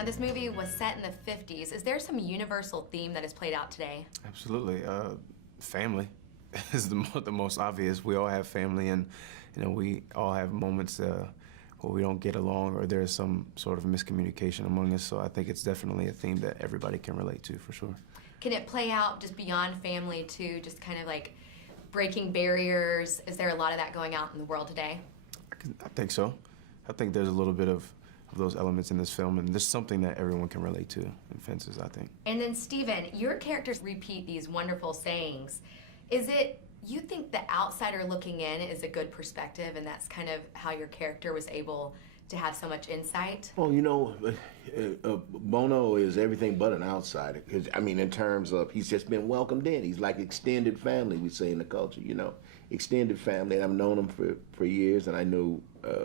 Now, this movie was set in the 50s. Is there some universal theme that is played out today? Absolutely. Family is the most obvious. We all have family, and we all have moments where we don't get along or there's some sort of miscommunication among us. So I think it's definitely a theme that everybody can relate to, for sure. Can it play out just beyond family too, just kind of like breaking barriers? Is there a lot of that going out in the world today? I think so. I think there's a little bit of those elements in this film, and there's something that everyone can relate to in Fences, I think. And then, Stephen, your characters repeat these wonderful sayings. Is it, you think the outsider looking in is a good perspective, and that's kind of how your character was able to have so much insight? Well, Bono is everything but an outsider. I mean, in terms of, he's just been welcomed in. He's like extended family, we say in the culture, extended family. And I've known him for years, and I knew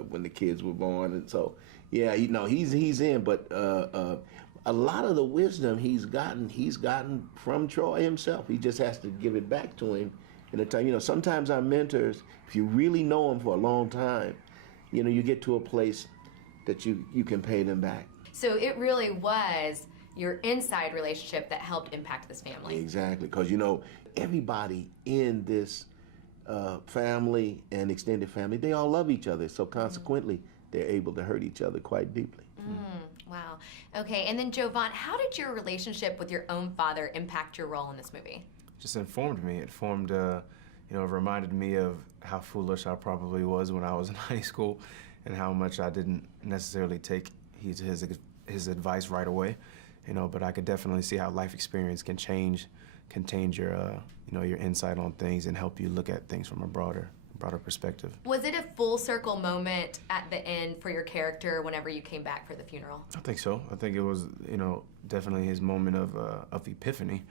when the kids were born. And so, yeah, he's in. But a lot of the wisdom he's gotten from Troy himself. He just has to give it back to him in a time. Sometimes our mentors, if you really know them for a long time, you get to a place that you can pay them back. So it really was your inside relationship that helped impact this family. Exactly, because everybody in this family and extended family, they all love each other. So consequently, they're able to hurt each other quite deeply. Wow. Okay, and then Jovan, how did your relationship with your own father impact your role in this movie? Just informed me. It formed, it reminded me of how foolish I probably was when I was in high school, and how much I didn't necessarily take his advice right away. But I could definitely see how life experience can change your your insight on things and help you look at things from a broader perspective. Was it a full circle moment at the end for your character whenever you came back for the funeral? I think so. I think it was, definitely his moment of epiphany,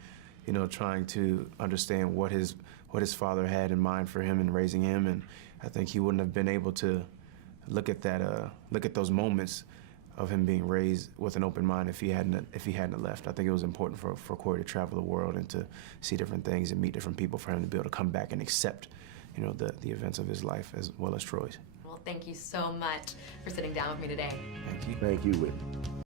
trying to understand what his father had in mind for him in raising him, and I think he wouldn't have been able to look at those moments of him being raised with an open mind if he hadn't left. I think it was important for Corey to travel the world and to see different things and meet different people, for him to be able to come back and accept, the events of his life as well as Troy's. Well, thank you so much for sitting down with me today. Thank you. Thank you, Whitney.